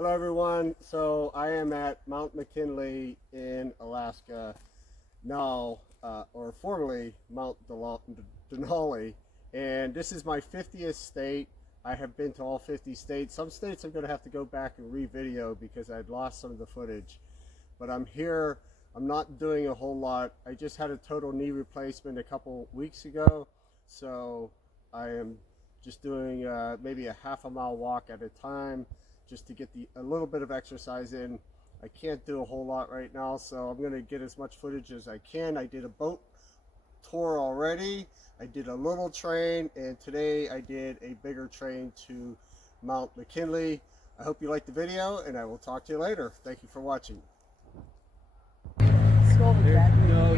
Hello everyone, so I am at Mount McKinley in Alaska now, or formerly Mount Denali, and this is my 50th state. I have been to all 50 states. Some states I'm going to have to go back and re-video because I'd lost some of the footage, but I'm here. I'm not doing a whole lot. I just had a total knee replacement a couple weeks ago, so I am just doing maybe a half a mile walk at a time, just to get a little bit of exercise in. I can't do a whole lot right now, so I'm going to get as much footage as I can. I did a boat tour already. I did a little train, and today I did a bigger train to Mount McKinley. I hope you liked the video, and I will talk to you later. Thank you for watching. There's no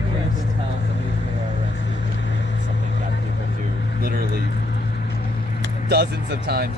chance in hell somebody's going to arrest you. It's something that people do literally dozens of times.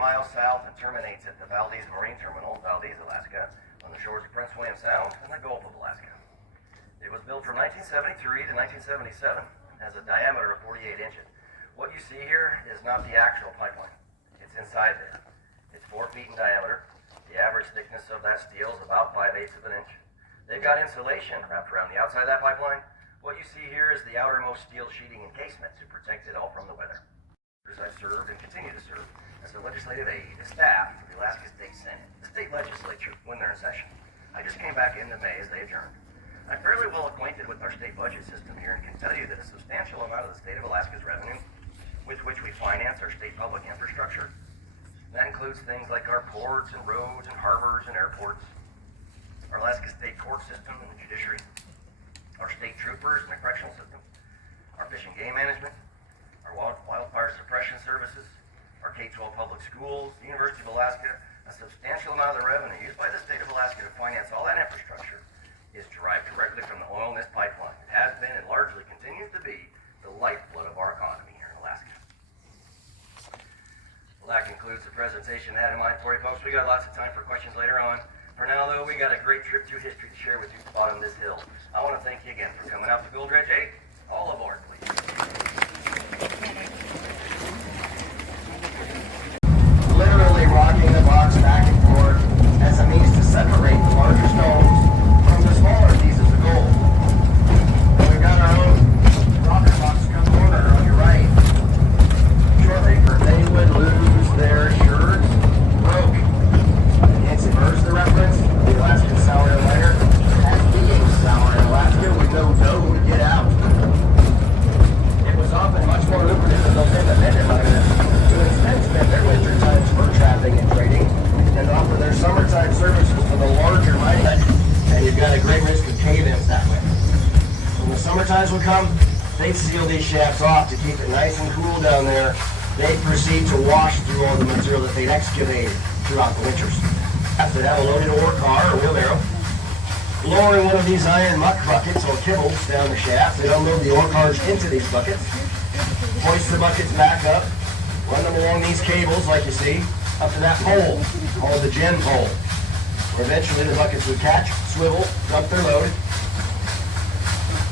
Miles south and terminates at the Valdez Marine Terminal, Valdez, Alaska, on the shores of Prince William Sound and the Gulf of Alaska. It was built from 1973 to 1977 and has a diameter of 48 inches. What you see here is not the actual pipeline. It's inside there. It's 4 feet in diameter. The average thickness of that steel is about 5/8 of an inch. They've got insulation wrapped around the outside of that pipeline. What you see here is the outermost steel sheeting encasement to protect it all from the weather. I served and continue to serve as the legislative aide to staff for the Alaska State Senate, the state legislature, when they're in session. I just came back into May as they adjourned. I'm fairly well acquainted with our state budget system here and can tell you that a substantial amount of the state of Alaska's revenue, with which we finance our state public infrastructure, that includes things like our ports and roads and harbors and airports, our Alaska state court system and the judiciary, our state troopers and the correctional system, our fish and game management, our wildfire suppression services, our K-12 public schools, the University of Alaska. A substantial amount of the revenue used by the state of Alaska to finance all that infrastructure is derived directly from the oil in this pipeline. It has been and largely continues to be the lifeblood of our economy here in Alaska. Well, that concludes the presentation I had in mind for you folks. We got lots of time for questions later on. For now, though, we got a great trip through history to share with you at the bottom of this hill. I want to thank you again for coming out to Dredge 8. All aboard, please. Literally rocking the box back and forth as a means to separate the larger stones from the smaller pieces of gold. And we've got our own rocker box corner on your right. Shortly, they would lose their shirts broke. Hence, immerse the reference, the Alaskan sour and lighter, as being sour in Alaska with no dough to get out. It was often much more lucrative for those independent miners to instead spend their winter times fur trapping and trading and offer their summertime services to the larger mining. And you've got a great risk of cave-ins that way. When the summer times would come, they'd seal these shafts off to keep it nice and cool down there. They'd proceed to wash through all the material that they'd excavated throughout the winters. After that, a loaded ore car or wheelbarrow, lowering one of these iron muck buckets or kibbles down the shaft, they'd unload the ore cars into these buckets, hoist the buckets back up, run them along these cables like you see, up to that pole, called the gen pole. Eventually the buckets would catch, swivel, dump their load,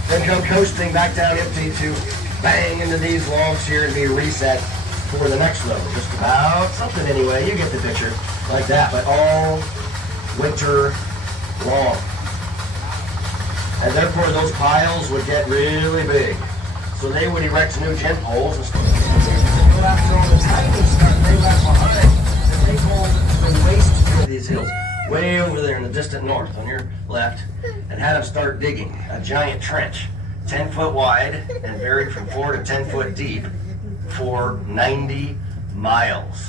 then come coasting back down empty to bang into these logs here and be reset for the next load. Just about something anyway, you get the picture, like that, but all winter long. And therefore those piles would get really big. So they would erect new gen poles and stuff. Go after all the tiny stuff they left behind that they called the waste of these hills. Way over there in the distant north on your left, and had them start digging a giant trench, 10 foot wide and buried from 4 to 10 foot deep for 90 miles.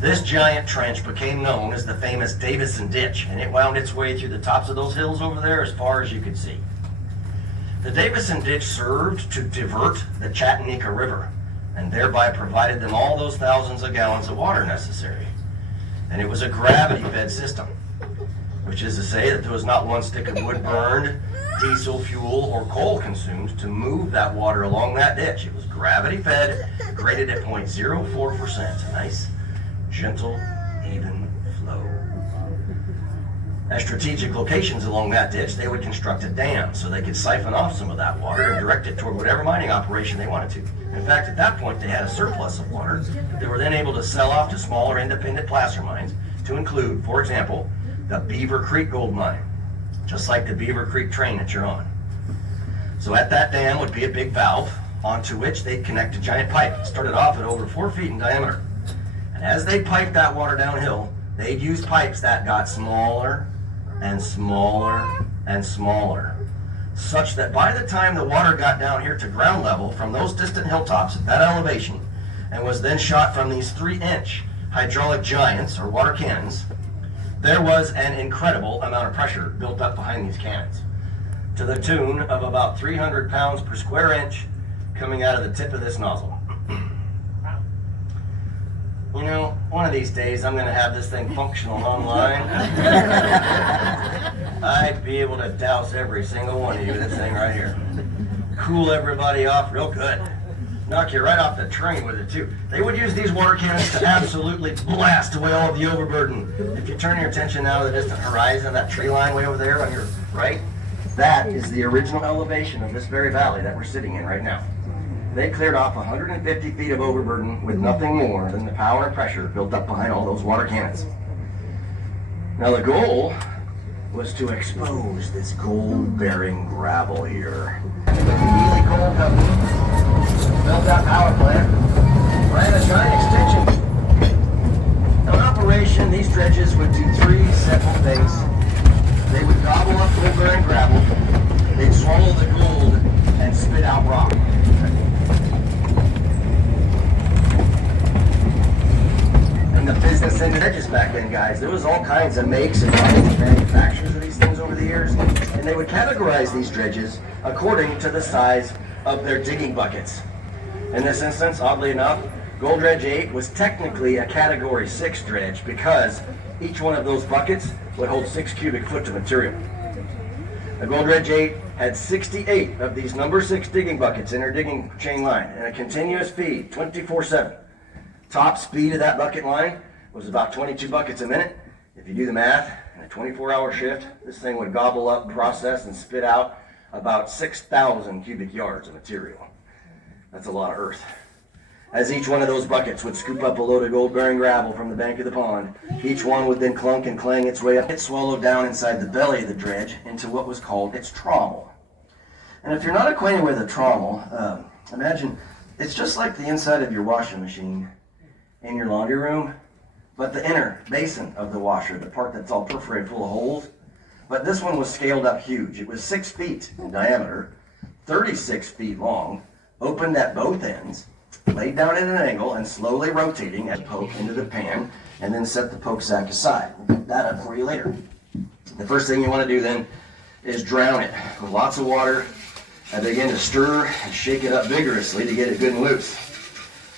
This giant trench became known as the famous Davison Ditch, and it wound its way through the tops of those hills over there as far as you could see. The Davison Ditch served to divert the Chattanooga River, and thereby provided them all those thousands of gallons of water necessary. And it was a gravity-fed system, which is to say that there was not one stick of wood burned, diesel fuel, or coal consumed to move that water along that ditch. It was gravity-fed, graded at 0.04%. Nice, gentle, even flow. At strategic locations along that ditch, they would construct a dam so they could siphon off some of that water and direct it toward whatever mining operation they wanted to. In fact, at that point, they had a surplus of water that they were then able to sell off to smaller independent placer mines to include, for example, the Beaver Creek gold mine, just like the Beaver Creek train that you're on. So at that dam would be a big valve onto which they'd connect a giant pipe. It started off at over 4 feet in diameter. And as they piped that water downhill, they'd use pipes that got smaller and smaller and smaller, such that by the time the water got down here to ground level from those distant hilltops at that elevation and was then shot from these 3-inch hydraulic giants or water cannons, there was an incredible amount of pressure built up behind these cannons to the tune of about 300 pounds per square inch coming out of the tip of this nozzle. You know, one of these days I'm going to have this thing functional online. I'd be able to douse every single one of you with this thing right here. Cool everybody off real good. Knock you right off the train with it too. They would use these water cannons to absolutely blast away all of the overburden. If you turn your attention now to the distant horizon, that tree line way over there on your right, that is the original elevation of this very valley that we're sitting in right now. They cleared off 150 feet of overburden with nothing more than the power and pressure built up behind all those water cannons. Now the goal was to expose this gold-bearing gravel here. The Denali Coal Company built that power plant, ran a giant extension. Now in operation, these dredges would do 3 simple things. They would gobble up gold-bearing gravel, they'd swallow the gold, and spit out rock. The business end of dredges back then, guys. There was all kinds of makes and manufacturers of these things over the years, and they would categorize these dredges according to the size of their digging buckets. In this instance, oddly enough, Gold Dredge 8 was technically a Category 6 dredge because each one of those buckets would hold 6 cubic foot of material. The Gold Dredge 8 had 68 of these number 6 digging buckets in her digging chain line in a continuous feed, 24/7. Top speed of that bucket line was about 22 buckets a minute. If you do the math, in a 24-hour shift, this thing would gobble up, process, and spit out about 6,000 cubic yards of material. That's a lot of earth. As each one of those buckets would scoop up a load of gold-bearing gravel from the bank of the pond, each one would then clunk and clang its way up. It swallowed down inside the belly of the dredge into what was called its trommel. And if you're not acquainted with a trommel, imagine it's just like the inside of your washing machine in your laundry room, but the inner basin of the washer, the part that's all perforated full of holes. But this one was scaled up huge. It was 6 feet in diameter, 36 feet long, opened at both ends, laid down at an angle, and slowly rotating as poke into the pan, and then set the poke sack aside. We'll pick that up for you later. The first thing you want to do then is drown it with lots of water and begin to stir and shake it up vigorously to get it good and loose.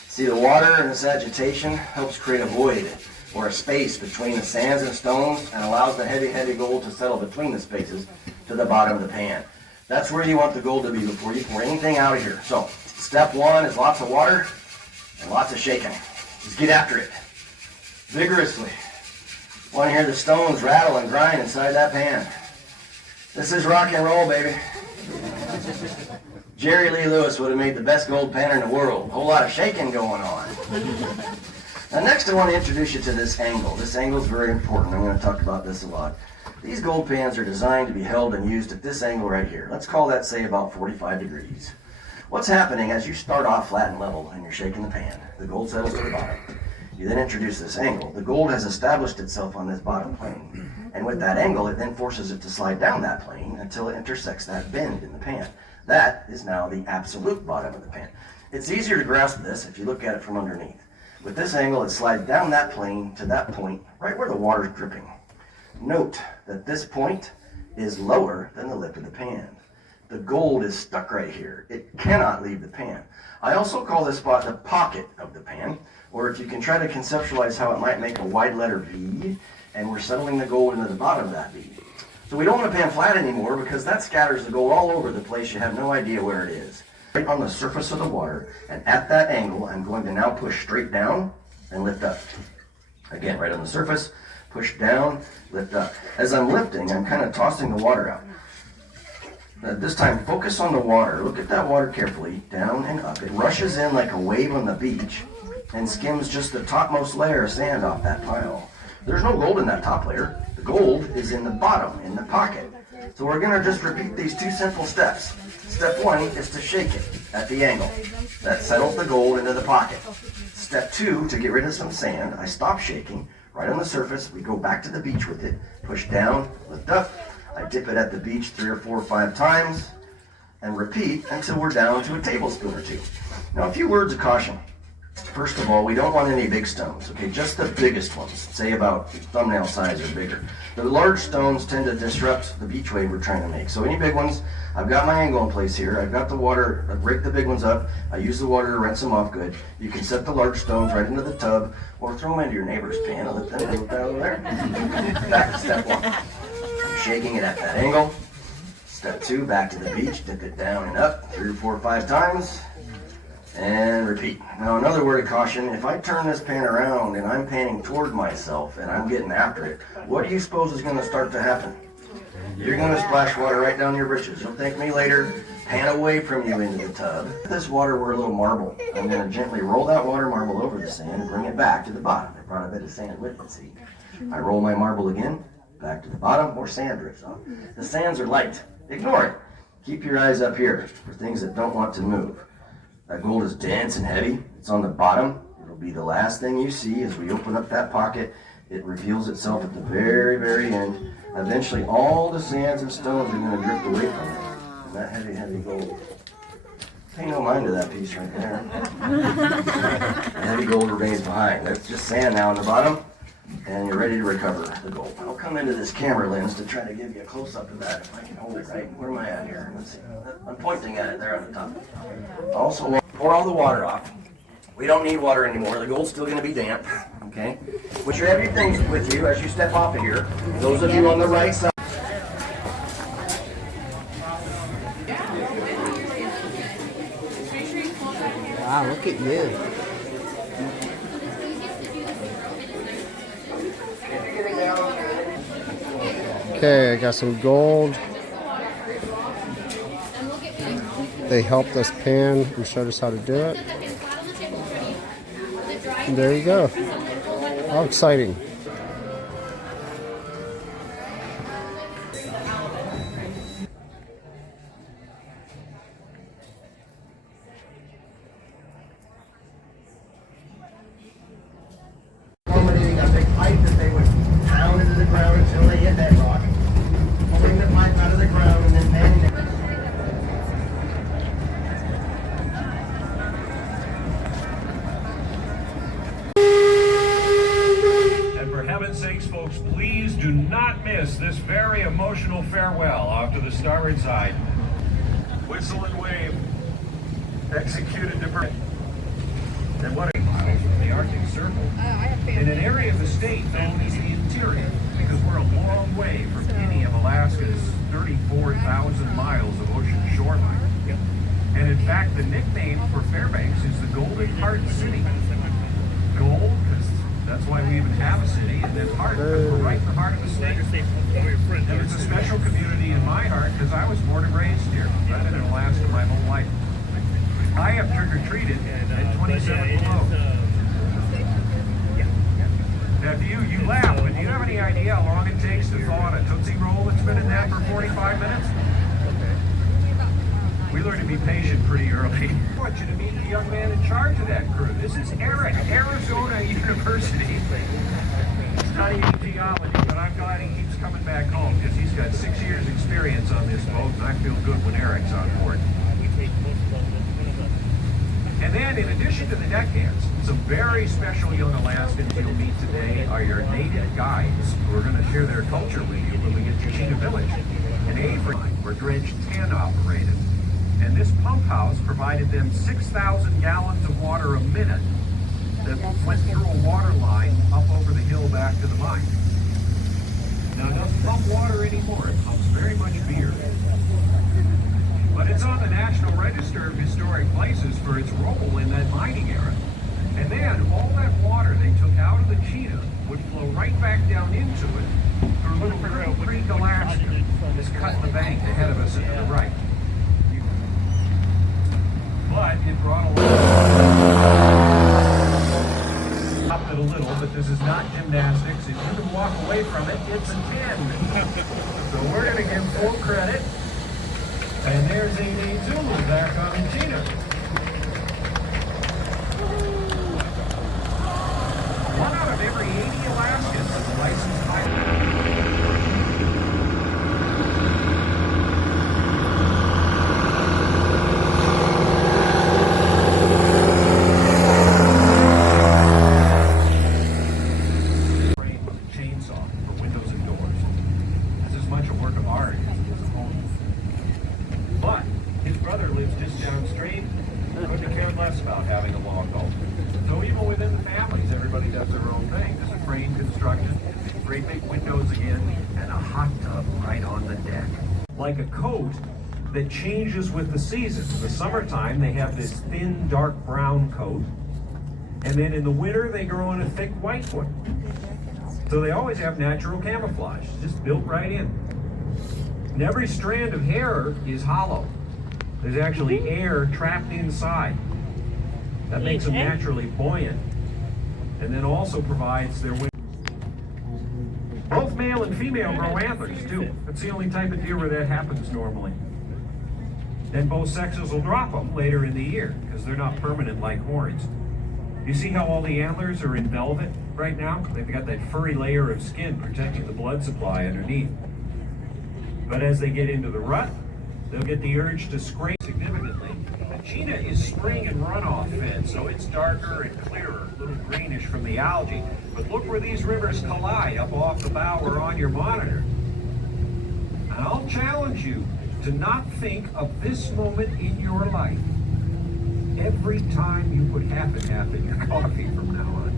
See, the water and this agitation helps create a void or a space between the sands and stones and allows the heavy gold to settle between the spaces to the bottom of the pan. That's where you want the gold to be before you pour anything out of here. So, step one is lots of water and lots of shaking. Just get after it vigorously. Want to hear the stones rattle and grind inside that pan. This is rock and roll, baby. Jerry Lee Lewis would have made the best gold panner in the world. A whole lot of shaking going on. Now next I want to introduce you to this angle. This angle is very important. I'm going to talk about this a lot. These gold pans are designed to be held and used at this angle right here. Let's call that, say, about 45 degrees. What's happening as you start off flat and level and you're shaking the pan, the gold settles to the bottom. You then introduce this angle. The gold has established itself on this bottom plane. And with that angle, it then forces it to slide down that plane until it intersects that bend in the pan. That is now the absolute bottom of the pan. It's easier to grasp this if you look at it from underneath. With this angle, it slides down that plane to that point, right where the water is dripping. Note that this point is lower than the lip of the pan. The gold is stuck right here. It cannot leave the pan. I also call this spot the pocket of the pan, or if you can try to conceptualize how it might make a wide letter V, and we're settling the gold into the bottom of that V. So we don't want to pan flat anymore because that scatters the gold all over the place. You have no idea where it is. Right on the surface of the water, and at that angle, I'm going to now push straight down and lift up. Again, right on the surface, push down, lift up. As I'm lifting, I'm kind of tossing the water out. This time, focus on the water. Look at that water carefully, down and up. It rushes in like a wave on the beach and skims just the topmost layer of sand off that pile. There's no gold in that top layer. The gold is in the bottom, in the pocket. So we're going to just repeat these 2 simple steps. Step 1 is to shake it at the angle. That settles the gold into the pocket. Step 2, to get rid of some sand, I stop shaking. Right on the surface, we go back to the beach with it. Push down, lift up. I dip it at the beach 3 or 4 or 5 times. And repeat until we're down to a tablespoon or 2. Now a few words of caution. First of all, we don't want any big stones, okay? Just the biggest ones, say about thumbnail size or bigger. The large stones tend to disrupt the beach wave we're trying to make. So any big ones, I've got my angle in place here. I've got the water, I break the big ones up. I use the water to rinse them off good. You can set the large stones right into the tub or throw them into your neighbor's pan and let them go down there. Back to step 1. I'm shaking it at that angle. Step 2, back to the beach, dip it down and up 3 or 4 or 5 times. And repeat. Now another word of caution, if I turn this pan around and I'm panning toward myself and I'm getting after it, what do you suppose is going to start to happen? You're going to splash water right down your britches. You'll thank me later, pan away from you into the tub. If this water were a little marble, I'm going to gently roll that water marble over the sand and bring it back to the bottom. I brought a bit of sand with it, see? I roll my marble again, back to the bottom, more sand drifts off. The sands are light. Ignore it. Keep your eyes up here for things that don't want to move. That gold is dense and heavy. It's on the bottom. It'll be the last thing you see as we open up that pocket. It reveals itself at the very, very end. Eventually, all the sands and stones are going to drift away from it. And that heavy, heavy gold. Pay no mind to that piece right there. The heavy gold remains behind. That's just sand now on the bottom. And you're ready to recover the gold. I'll come into this camera lens to try to give you a close-up of that if I can hold it right. Where am I at here? Let's see. I'm pointing at it there on the top. Also, pour all the water off. We don't need water anymore. The gold's still going to be damp. Okay? Put your heavy things with you as you step off of here. Those of you on the right side. Wow, look at you. Okay, I got some gold. They helped us pan and showed us how to do it. And there you go. How exciting. Accommodating a big pipe that they would pound into the ground until they hit bedrock, pulling the pipe out of the ground and then bending it. And for heaven's sakes, folks, please do not miss this very emotional farewell off to the starboard side. Whistle and wave. Executed diversion. And what a mile from the Arctic Circle. In an area of the state known as the interior, because we're a long way from any of Alaska's 34,000 miles of ocean shoreline. And in fact, the nickname for Fairbanks is the Golden Heart City. Gold, because that's why we even have a city, and then heart, because we're right in the heart of the state. And it's a special community in my heart, because I was born and raised here. I've been in Alaska my whole life. I have trick-or-treated at 27 below. Now, you laugh, but do you have any idea how long it takes to thaw out a Tootsie Roll that's been in that for 45 minutes? We learn to be patient pretty early. I want you to meet the young man in charge of that crew. This is Eric, Arizona University, studying geology, but I'm glad he keeps coming back home because he's got 6 years experience on this boat, and I feel good when Eric's on board. And then, in addition to the deckhands, some very special young Alaskans you'll meet today are your native guides who are going to share their culture with you when we get to Chena Village. In Avery, where Dredge 10 operated. And this pump house provided them 6,000 gallons of water a minute that went through a water line up over the hill back to the mine. Now, it doesn't pump water anymore. It pumps very much beer. But it's on the National Register of Historic Places for its role in that mining era. And then all that water they took out of the Chena would flow right back down into it through Little Creek, Alaska. It's cutting the bank ahead of us and to the right. But it brought a lot. Stopped it a little, but this is not gymnastics. If you can walk away from it, it's a 10. So we're going to give full credit. And there's A.D. Zulu back on the Chena. One out of every 80 Alaskans is a licensed pilot. Chainsaw for windows and doors. This is much a work of art as it is a home. But his brother lives just downstream. Couldn't care less about having a log home. So even within the families, everybody does their own thing. There's a frame construction, great big windows again, and a hot tub right on the deck. Like a coat that changes with the seasons. In the summertime, they have this thin, dark brown coat. And then in the winter, they grow in a thick white one. So they always have natural camouflage, just built right in. And every strand of hair is hollow. There's actually air trapped inside. That makes them naturally buoyant. And then also provides their wing. Both male and female grow antlers too. That's the only type of deer where that happens normally. Then both sexes will drop them later in the year because they're not permanent like horns. You see how all the antlers are in velvet right now? They've got that furry layer of skin protecting the blood supply underneath. But as they get into the rut, they'll get the urge to scrape significantly. The Chena is spring and runoff fed, so it's darker and clearer, a little greenish from the algae. But look where these rivers collide, up off the bow or on your monitor. And I'll challenge you to not think of this moment in your life every time you put half and half in your coffee from now on.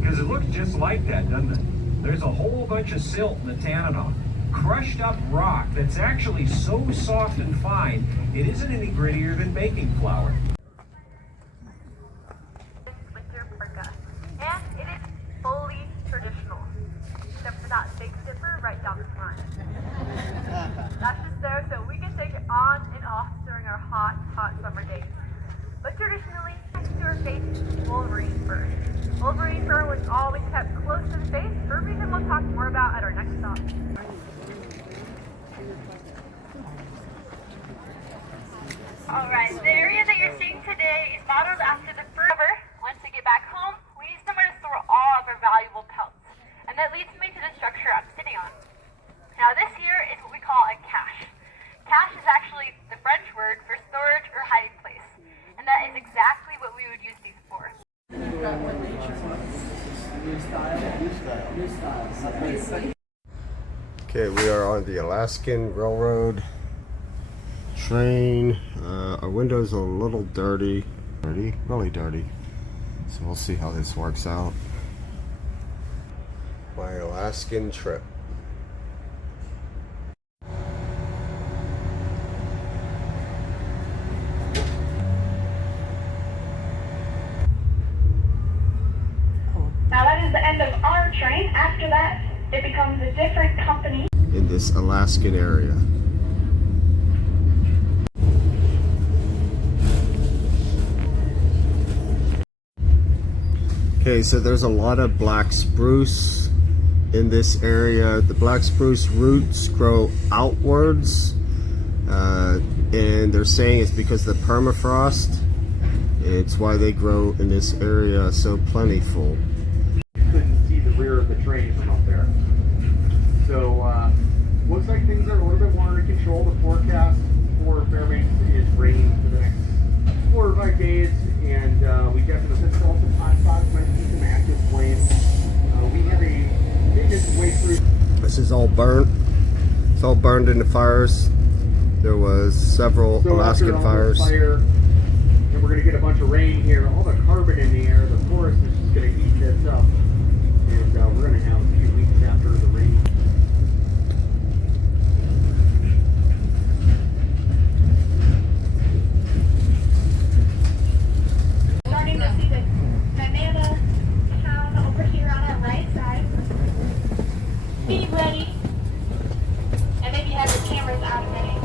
Because it looks just like that, doesn't it? There's a whole bunch of silt in the tannin, crushed up rock that's actually so soft and fine, it isn't any grittier than baking flour. With your parka, and it is fully traditional, except for that big zipper right down the front. Traditionally, your face is Wolverine fur. Wolverine fur was always kept close to the face for a reason we'll talk more about at our next stop. Alright, the area that you're seeing today is modeled after the fur cover. Once we get back home, we need somewhere to store all of our valuable pelts. And that leads me to the structure I'm sitting on. Now this here is what we call a cache. Cache is actually the French word for storage or hiding place. And that is exactly what we would use these for. Okay, we are on the Alaskan Railroad train. Our window's a little dirty, really dirty. So we'll see how this works out. My Alaskan trip. Now that is the end of our train. After that, it becomes a different company. In this Alaskan area. Okay, so there's a lot of black spruce in this area. The black spruce roots grow outwards, and they're saying it's because of the permafrost. It's why they grow in this area so plentiful. You couldn't see the rear of the train from up there. So, looks like things are a little bit more under control. The forecast for Fairbanks is rain for the next 4 or 5 days, and we definitely saw some hot spots, might see some active flames. We have a biggest way through. This is all burnt. It's all burned in the fires. There was several Alaskan after all fires. this fire, and we're going to get a bunch of rain here. All the carbon in the air, the forest is just going to eat this up. And we're going to have a few weeks after the rain. Starting to see the banana town over here on our right side. Be ready. And maybe have your cameras out a minute.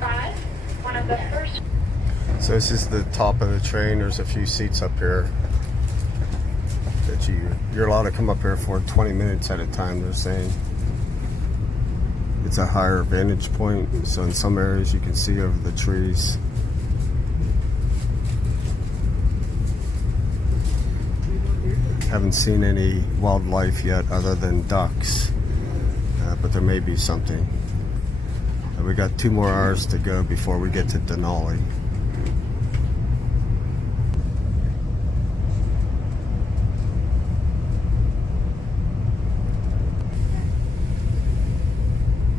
05, one of the first. So this is the top of the train. There's a few seats up here that you're allowed to come up here for 20 minutes at a time. They're saying it's a higher vantage point, so in some areas you can see over the trees. Haven't seen any wildlife yet other than ducks, but there may be something. We got 2 more hours to go before we get to Denali.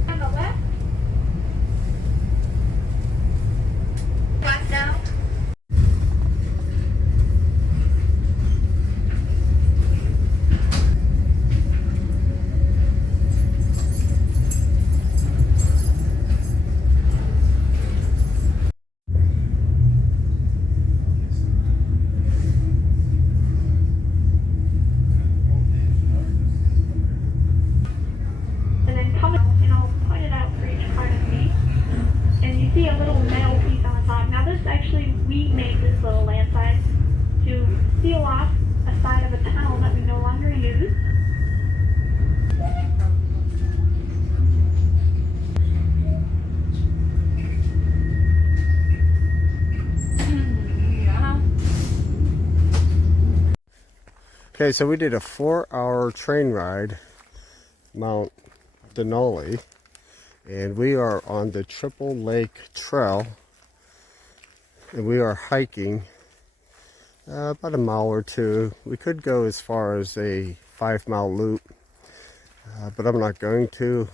On the left. Glass down. And then coming, and I'll point it out for each part of me. And you see a little metal piece on the top. Now this actually, we made this little landslide to seal off a side of a tunnel that we no longer use. Okay, so we did a 4-hour train ride, Mount Denali, and we are on the Triple Lake Trail, and we are hiking about a mile or 2. We could go as far as a 5-mile loop, but I'm not going to.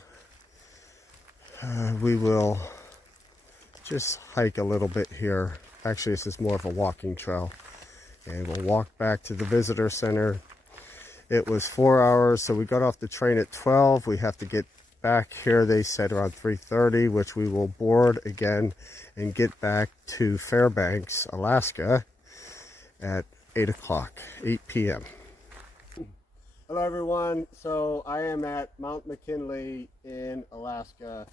We will just hike a little bit here. Actually, this is more of a walking trail. And we'll walk back to the visitor center. It was 4 hours, so we got off the train at 12. We have to get back here, they said, around 3:30, which we will board again and get back to Fairbanks, Alaska at 8 o'clock, 8 p.m. Hello everyone. So I am at Mount McKinley in Alaska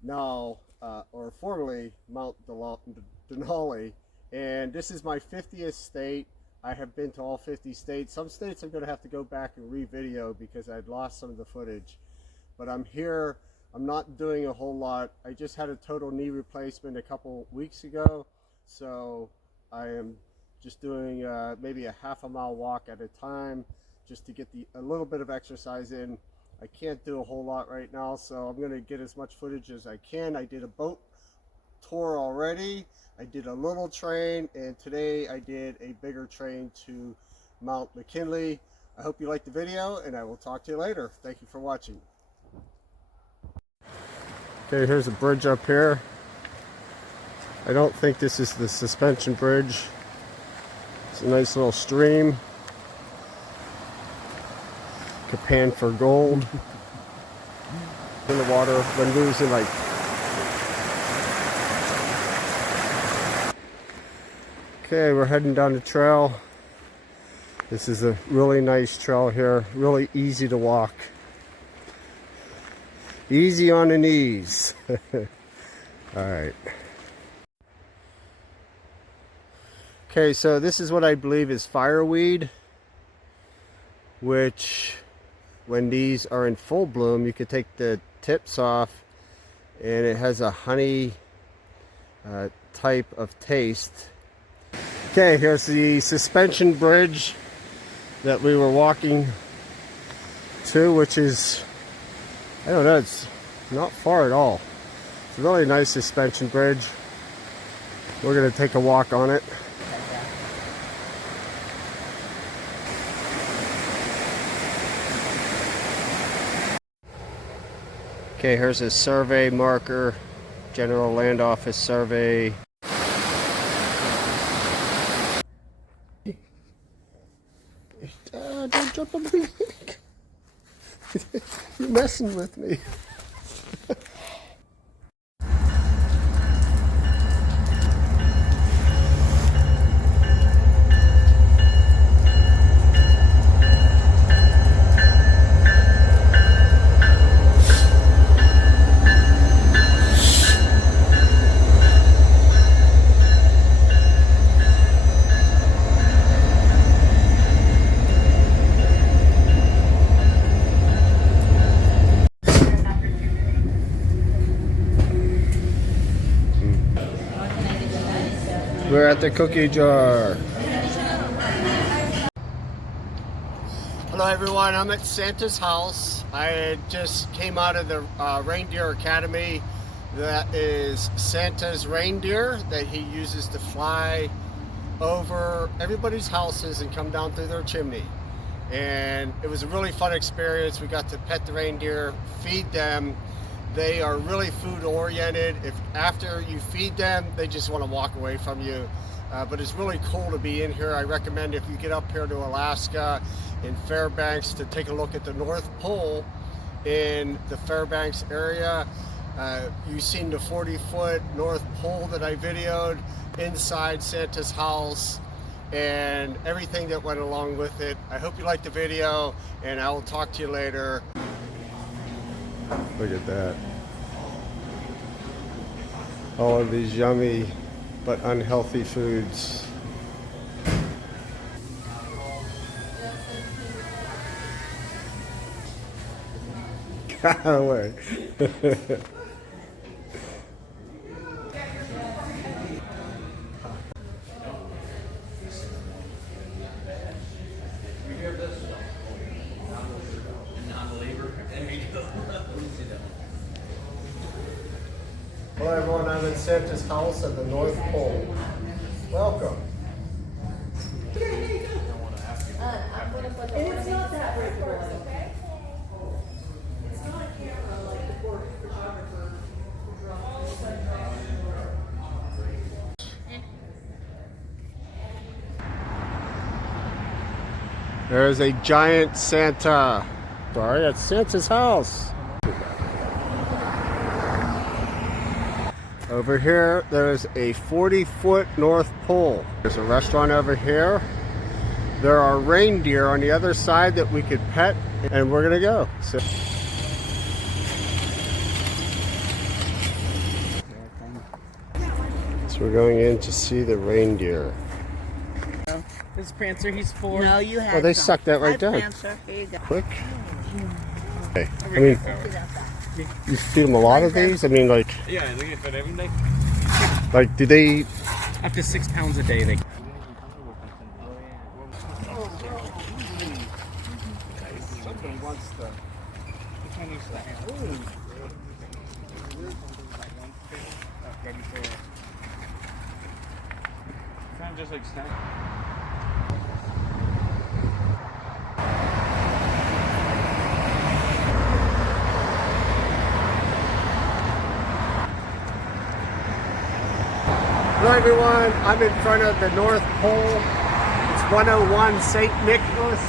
now. or formerly Mount Denali, and this is my 50th state. I have been to all 50 states. Some states I'm going to have to go back and re-video because I'd lost some of the footage. But I'm here. I'm not doing a whole lot. I just had a total knee replacement a couple weeks ago, so I am just doing maybe a half a mile walk at a time just to get a little bit of exercise in. I can't do a whole lot right now, so I'm going to get as much footage as I can. I did a boat tour already. I did a little train, and today I did a bigger train to Mount McKinley. I hope you liked the video, and I will talk to you later. Thank you for watching. Okay, here's a bridge up here. I don't think this is the suspension bridge. It's a nice little stream. Japan for gold. In the water when losing like. Okay, we're heading down the trail. This is a really nice trail here. Really easy to walk. Easy on the knees. Alright. Okay, so this is what I believe is fireweed, which when these are in full bloom, you can take the tips off and it has a honey type of taste. Okay, here's the suspension bridge that we were walking to, which is, I don't know, it's not far at all. It's a really nice suspension bridge. We're going to take a walk on it. Okay, here's a survey marker, General Land Office survey. Don't jump on me. You're messing with me. We're at the cookie jar. Hello everyone, I'm at Santa's house. I just came out of the Reindeer Academy. That is Santa's reindeer that he uses to fly over everybody's houses and come down through their chimney. And it was a really fun experience. We got to pet the reindeer, feed them. They are really food oriented. If after you feed them, they just want to walk away from you. But it's really cool to be in here. I recommend if you get up here to Alaska in Fairbanks to take a look at the North Pole in the Fairbanks area. You've seen the 40-foot North Pole that I videoed inside Santa's house and everything that went along with it. I hope you liked the video, and I will talk to you later. Look at that. All of these yummy but unhealthy foods. Get away. Hello everyone, I'm in Santa's house at the North Pole. Welcome. And it's not that breakable, okay? It's not a camera like the photographer. There's a giant Santa. Sorry, that's Santa's house. Over here, there's a 40-foot North Pole. There's a restaurant over here. There are reindeer on the other side that we could pet, and we're gonna go. So, So we're going in to see the reindeer. This Prancer, he's 4. No, you have Oh, they some. sucked that right Hi, down. Prancer. Here you go. Quick. Okay. I mean, you feed them a lot of these? I mean, like, Yeah, they get fed every day. like, do they? Up to 6 pounds a day. They. Something wants to. Kind of just like snack. Hello everyone, I'm in front of the North Pole. It's 101 St. Nicholas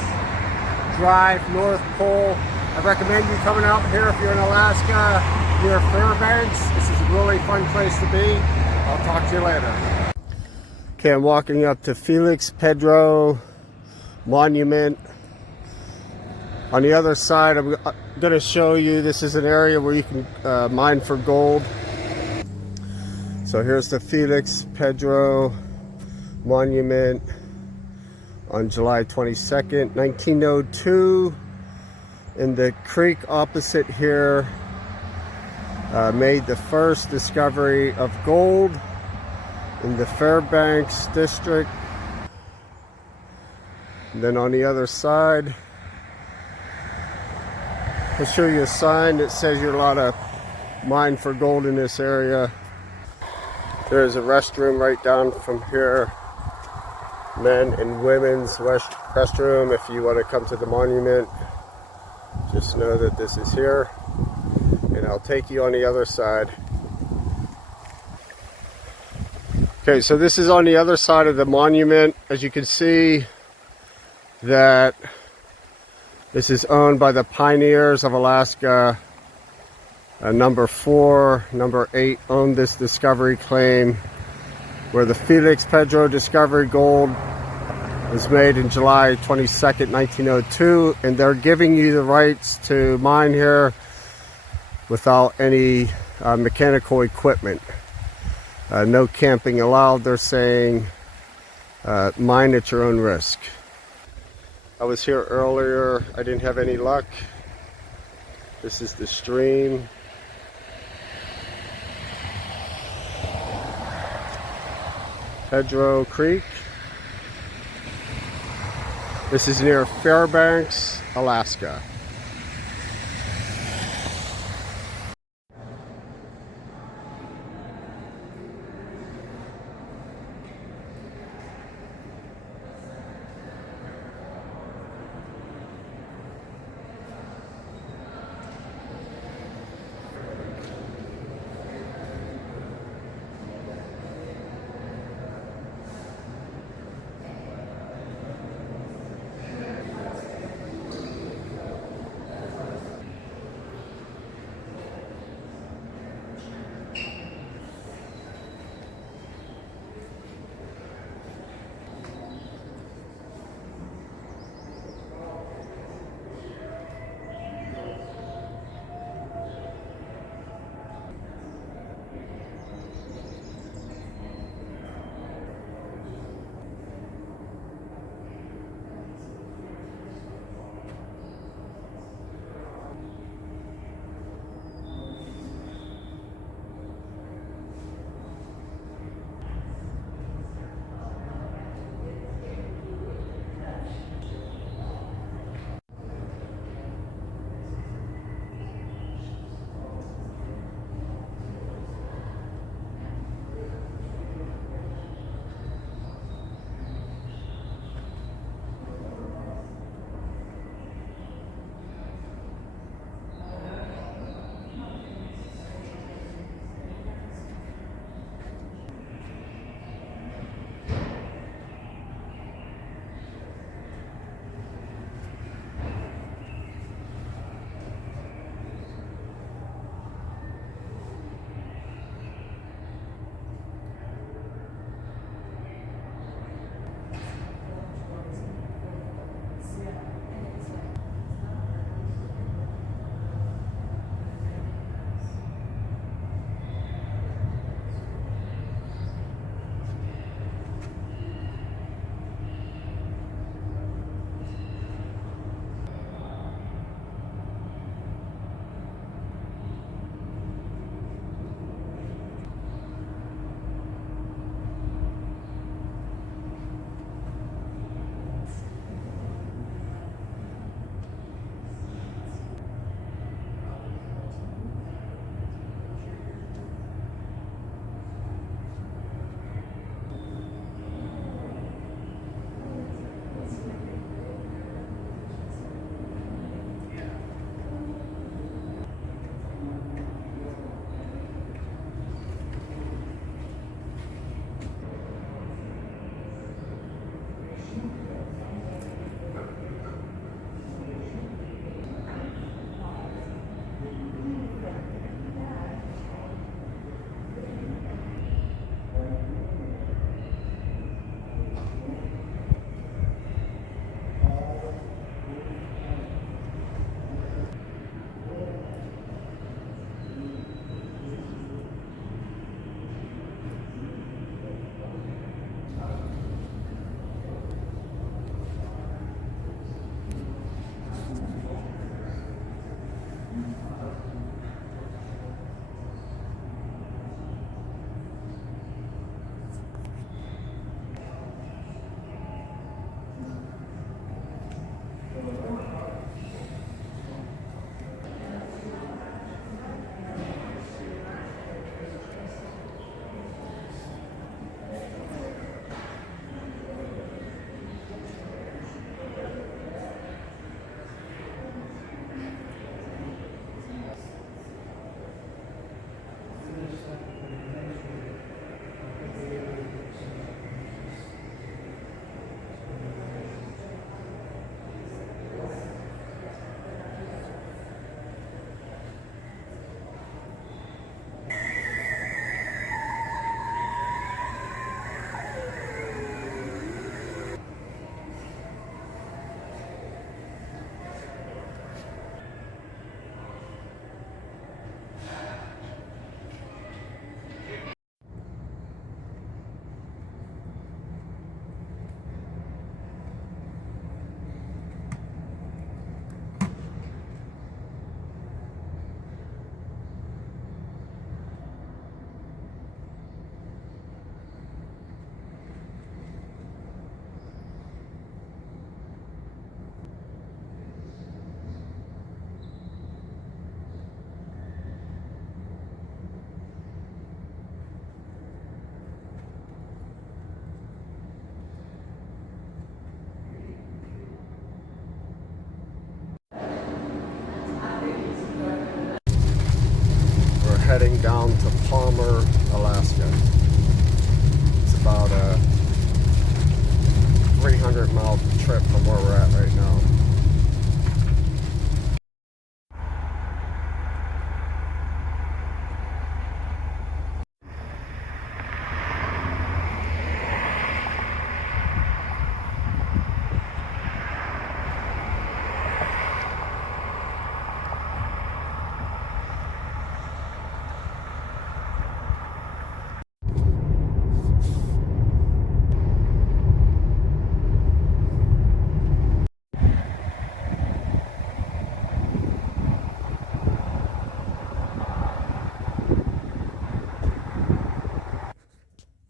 Drive, North Pole. I recommend you coming out here if you're in Alaska near Fairbanks. This is a really fun place to be. I'll talk to you later. Okay, I'm walking up to Felix Pedro Monument. On the other side, I'm going to show you, this is an area where you can mine for gold. So here's the Felix Pedro Monument on July 22nd, 1902. In the creek opposite here, made the first discovery of gold in the Fairbanks district. And then on the other side, I'll show you a sign that says you're allowed to mine for gold in this area. There's a restroom right down from here. Men and women's restroom. If you want to come to the monument, just know that this is here. And I'll take you on the other side. Okay, so this is on the other side of the monument. As you can see, that this is owned by the Pioneers of Alaska. Number 4, number 8 owned this discovery claim, where the Felix Pedro discovery gold was made in July 22nd, 1902, and they're giving you the rights to mine here without any mechanical equipment. No camping allowed, they're saying. Mine at your own risk. I was here earlier, I didn't have any luck. This is the stream. Pedro Creek. This is near Fairbanks, Alaska. heading down to Palmer, Alaska. It's about a 300-mile trip from where we're at right now.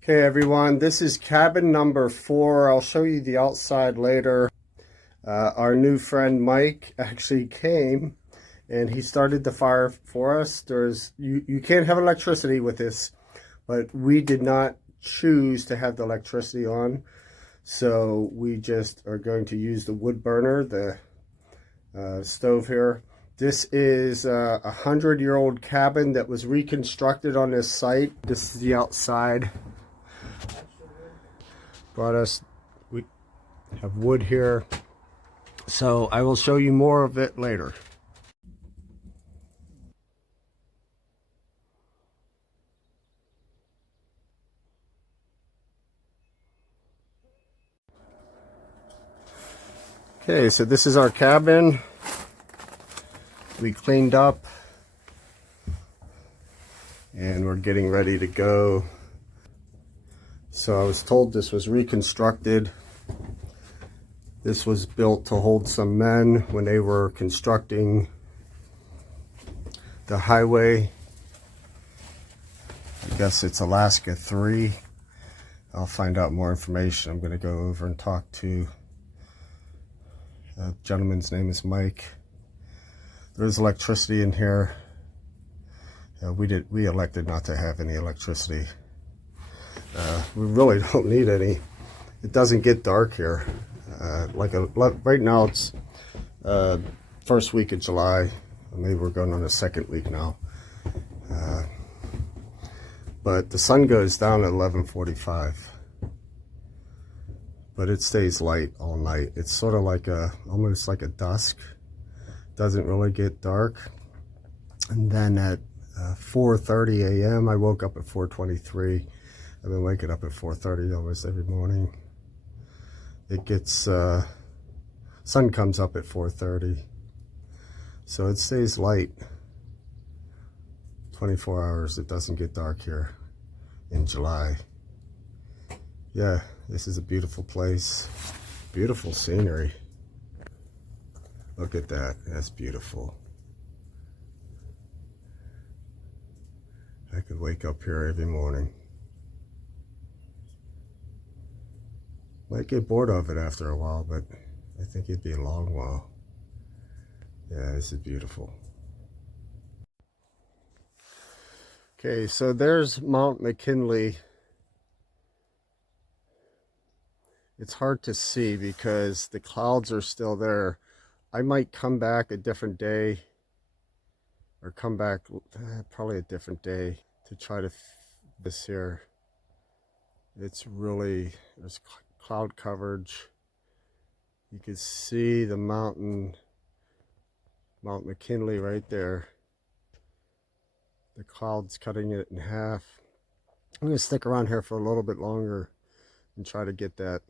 Okay everyone, this is cabin number 4. I'll show you the outside later. Our new friend Mike actually came and he started the fire for us. You can't have electricity with this, but we did not choose to have the electricity on. So we just are going to use the wood burner, the stove here. This is a 100-year-old cabin that was reconstructed on this site. This is the outside. We have wood here, so I will show you more of it later. Okay, so this is our cabin. We cleaned up and we're getting ready to go. So I was told this was reconstructed. This was built to hold some men when they were constructing the highway. I guess it's Alaska 3. I'll find out more information. I'm going to go over and talk to the gentleman's name is Mike. There's electricity in here. We elected not to have any electricity. We really don't need any. It doesn't get dark here. Right now it's first week of July. Maybe we're going on the second week now. But the sun goes down at 11:45. But it stays light all night. It's sort of like almost like a dusk. Doesn't really get dark. And then at 4:30 a.m. I woke up at 4:23. I've been waking up at 4:30 almost every morning. It gets, sun comes up at 4:30. So it stays light 24 hours. It doesn't get dark here in July. Yeah, this is a beautiful place. Beautiful scenery. Look at that, that's beautiful. I could wake up here every morning. Might get bored of it after a while, but I think it'd be a long while. Yeah, this is beautiful. Okay, so there's Mount McKinley. It's hard to see because the clouds are still there. I might come back a different day, or come back probably a different day to try to this here. It's really, there's cloud coverage. You can see the mountain, Mount McKinley right there. The clouds cutting it in half. I'm going to stick around here for a little bit longer and try to get that.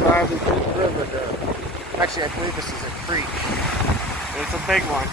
Driving through the river there. Actually, I believe this is a creek. It's a big one.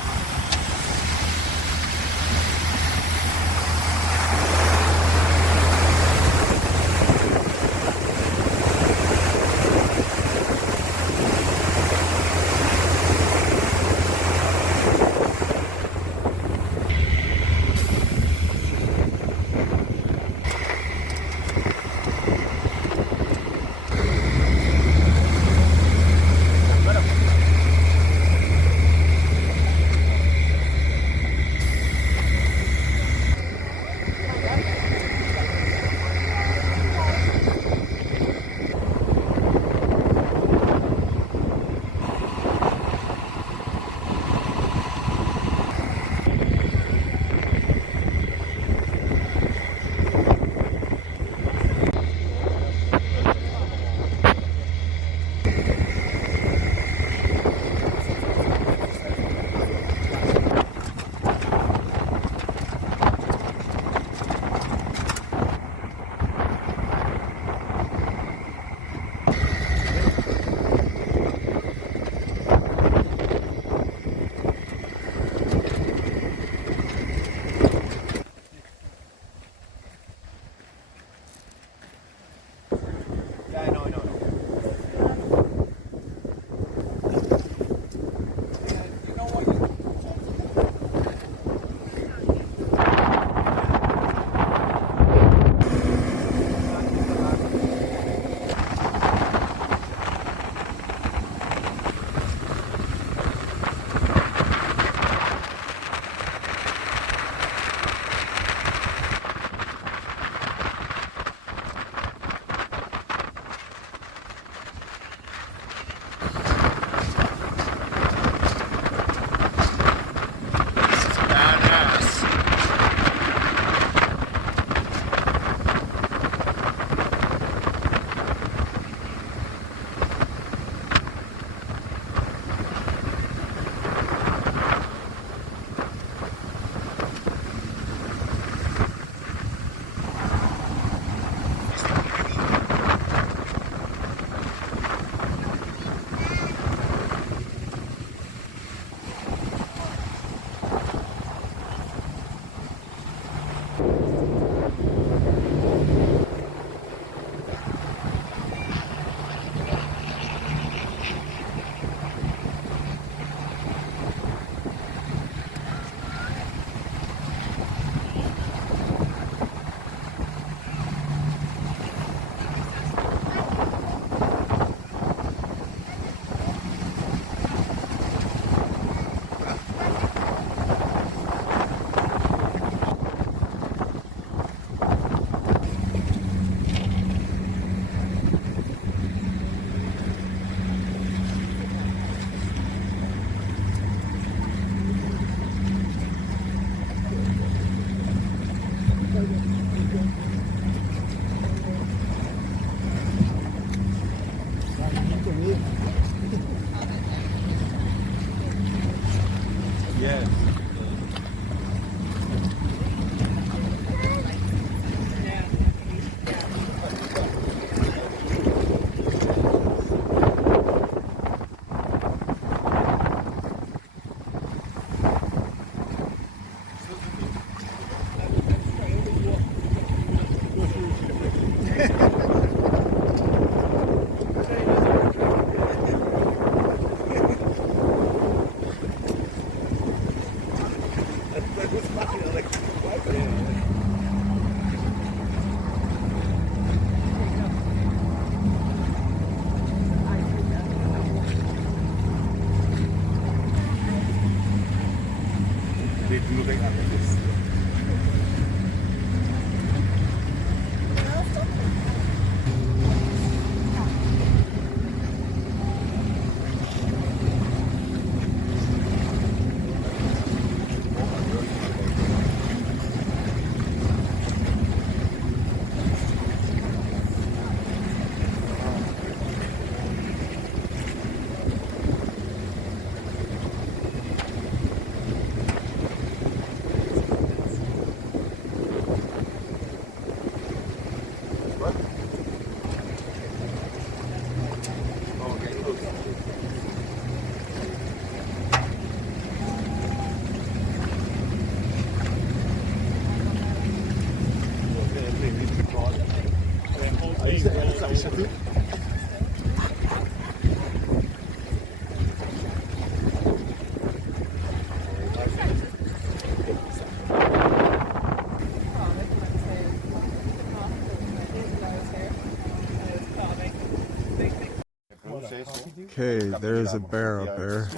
Okay, there's a bear up there.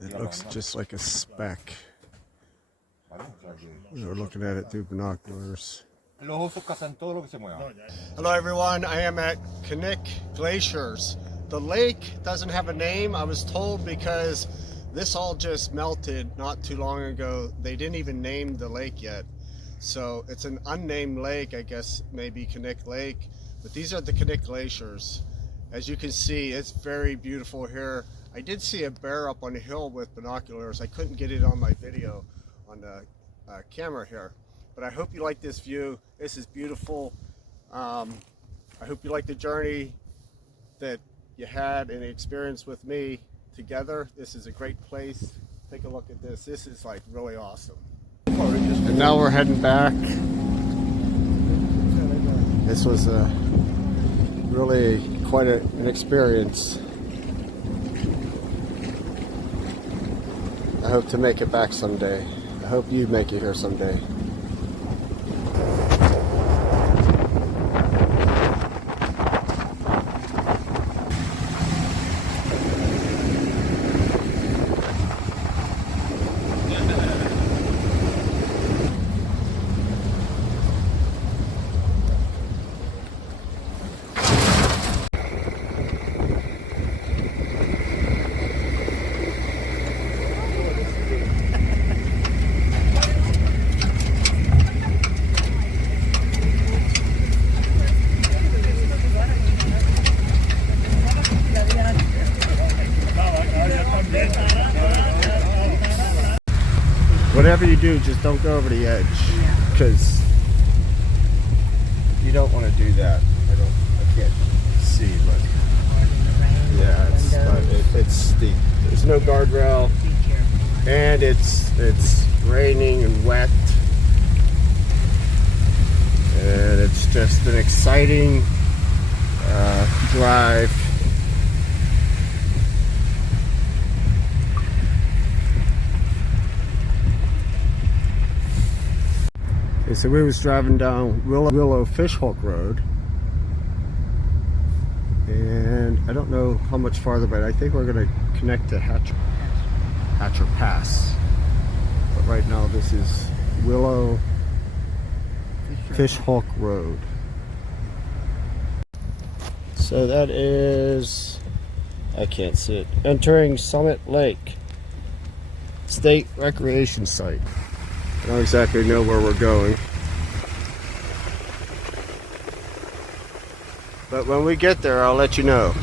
It looks just like a speck. We're looking at it through binoculars. Hello everyone, I am at Knik Glaciers. The lake doesn't have a name, I was told, because this all just melted not too long ago. They didn't even name the lake yet. So it's an unnamed lake, I guess maybe Knik Lake. But these are the Knik Glaciers. As you can see, it's very beautiful here. I did see a bear up on a hill with binoculars. I couldn't get it on my video on the camera here. But I hope you like this view. This is beautiful. I hope you like the journey that you had and the experience with me together. This is a great place. Take a look at this. This is like really awesome. And now we're heading back. This was really quite an experience. I hope to make it back someday. I hope you make it here someday. Whatever you do, just don't go over the edge, because you don't want to do that. I can't see, but yeah, it's steep. There's no guardrail, and it's raining and wet, and it's just an exciting drive. Okay, so we was driving down Willow Fishhook Road, and I don't know how much farther, but I think we're going to connect to Hatcher Pass. But right now this is Willow Fishhook Road. So that is, I can't see it, entering Summit Lake State Recreation Site. I don't exactly know where we're going, but when we get there, I'll let you know.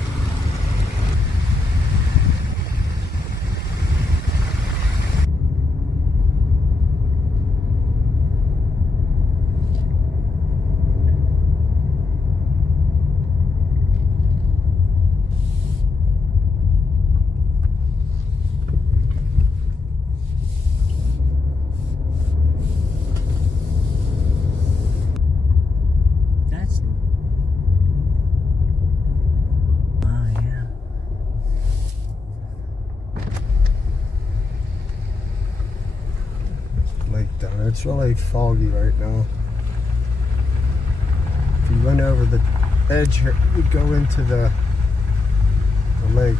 It's really foggy right now. If you went over the edge here, you would go into the lake.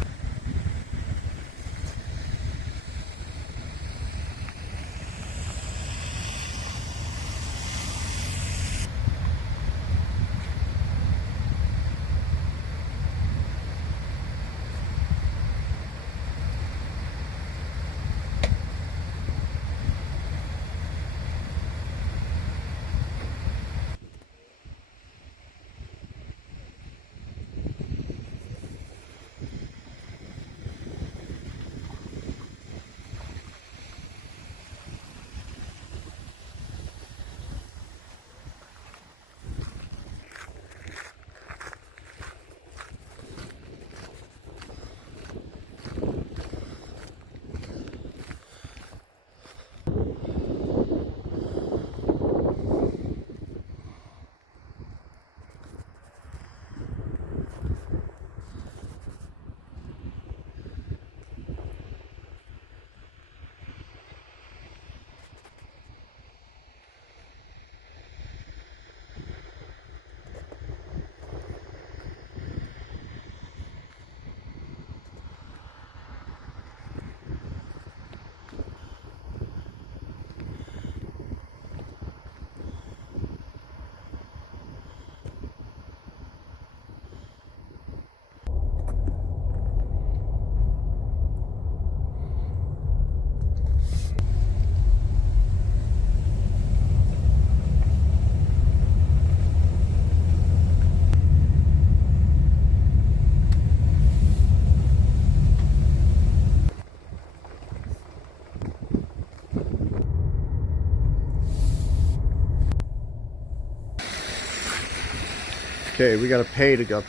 Okay, we gotta pay to go.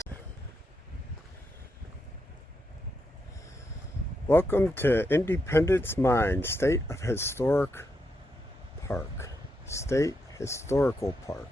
Welcome to Independence Mine, State Historical Park. State Historical Park.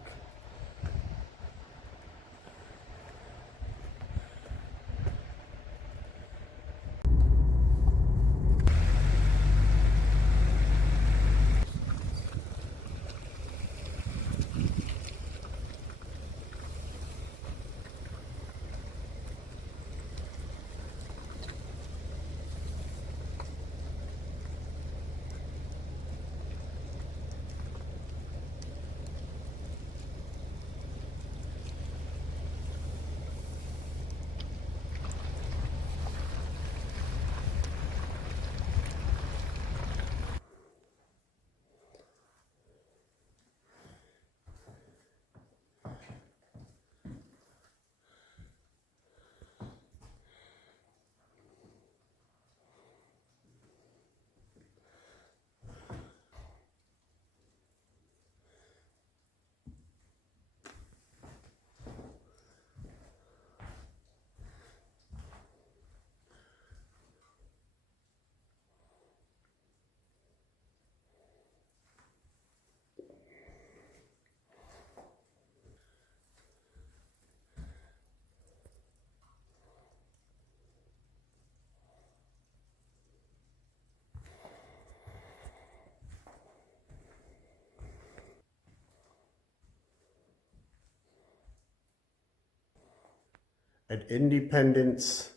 At Independence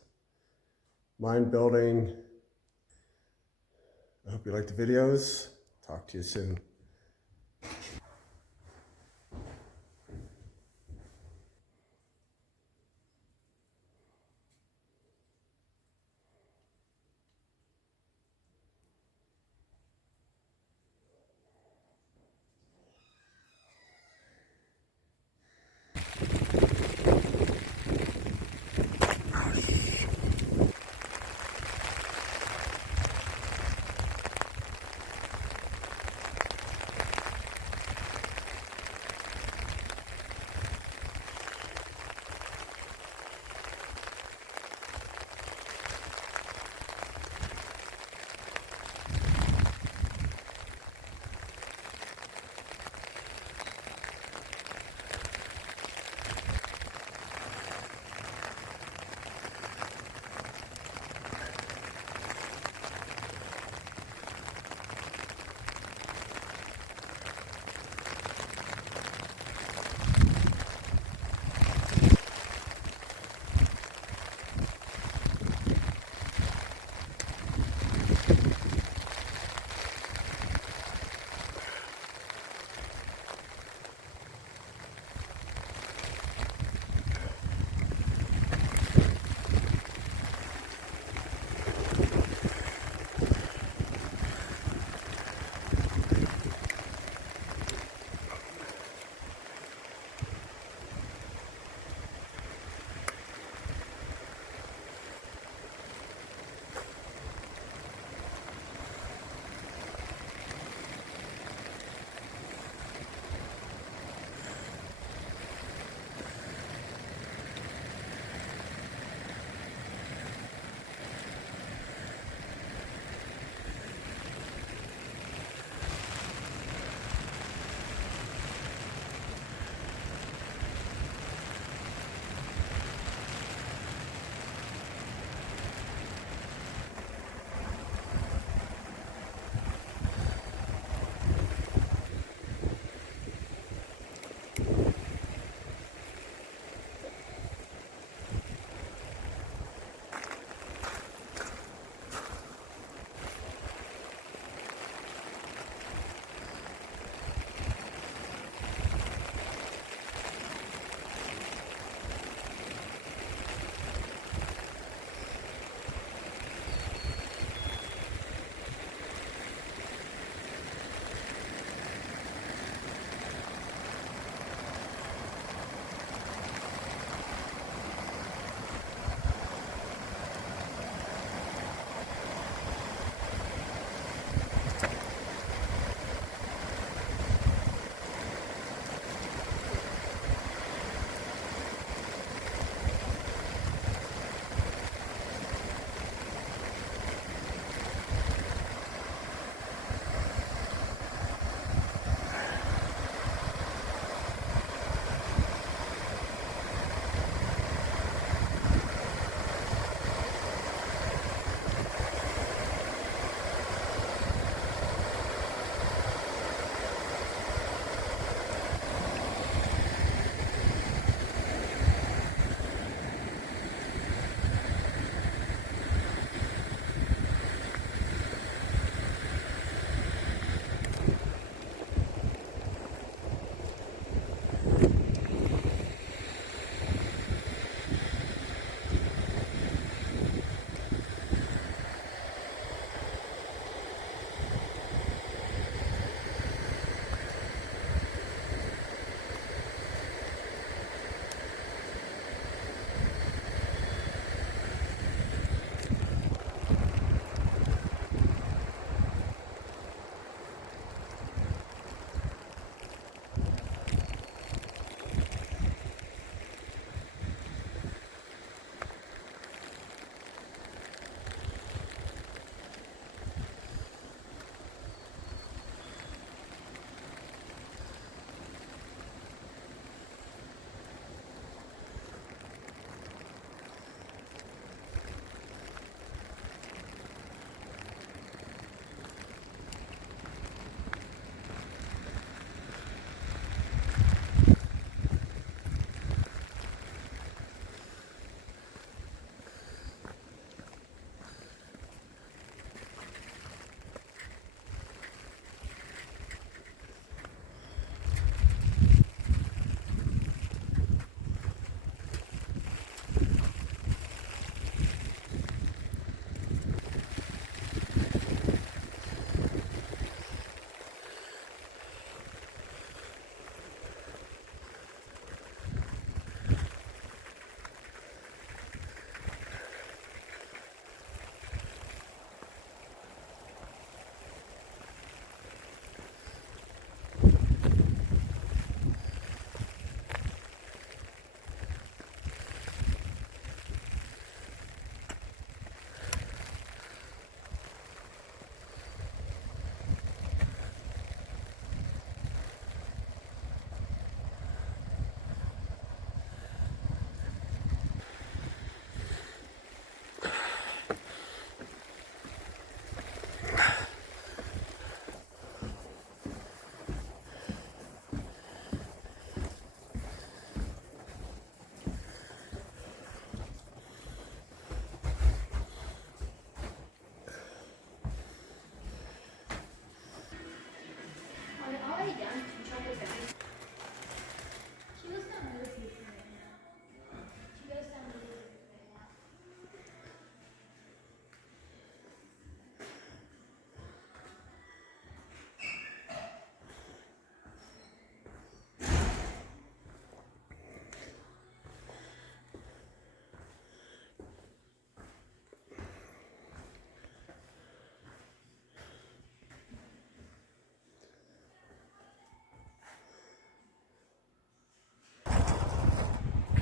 Mine Building. I hope you like the videos. Talk to you soon.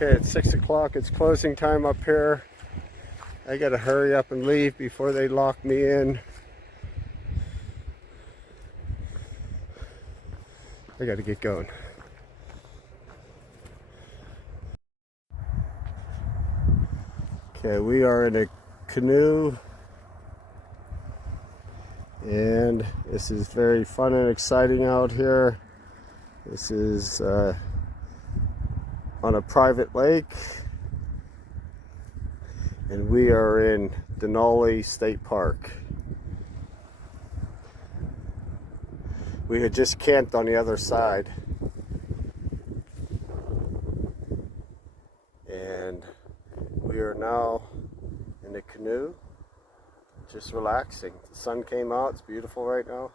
Okay, it's 6 o'clock. It's closing time up here. I gotta hurry up and leave before they lock me in. I gotta get going. Okay, we are in a canoe, and this is very fun and exciting out here. This is on a private lake, and we are in Denali State Park. We had just camped on the other side, and we are now in the canoe, just relaxing. The sun came out, it's beautiful right now.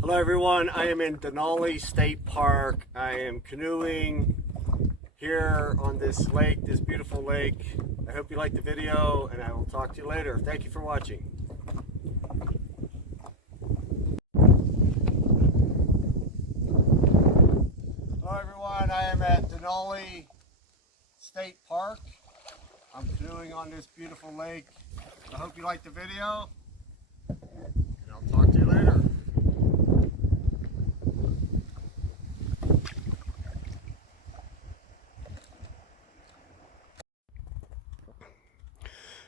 Hello everyone, I am in Denali State Park. I am canoeing here on this lake, this beautiful lake. I hope you liked the video, and I will talk to you later. Thank you for watching. Hello everyone, I am at Denali State Park. I'm canoeing on this beautiful lake. I hope you liked the video, and I'll talk to you later.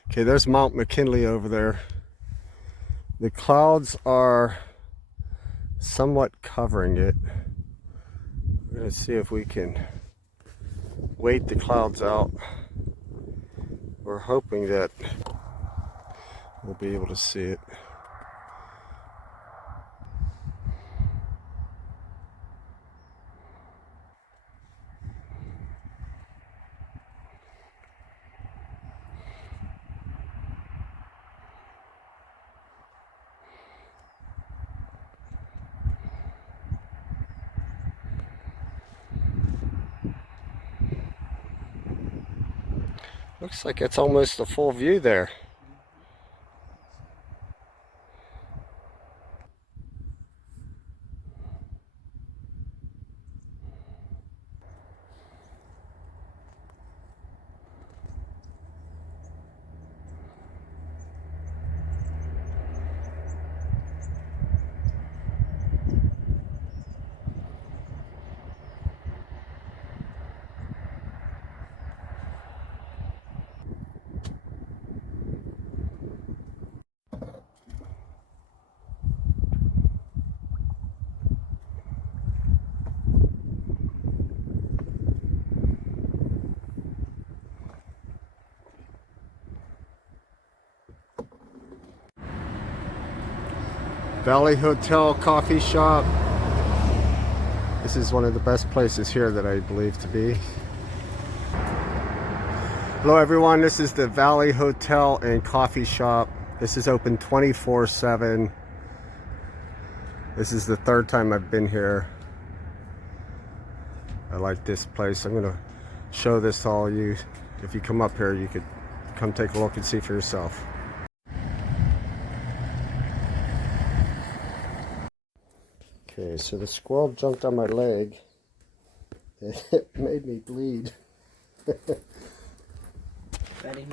Okay, there's Mount McKinley over there. The clouds are somewhat covering it. We're going to see if we can wait the clouds out. We're hoping that we'll be able to see it. Looks like it's almost a full view there. Valley Hotel coffee shop. This is one of the best places here that I believe to be. Hello everyone, this is the Valley Hotel and coffee shop. This is open 24/7. This is the third time I've been here. I like this place. I'm gonna show this to all of you. If you come up here, you could come take a look and see for yourself. Okay, so the squirrel jumped on my leg and it made me bleed. Ready?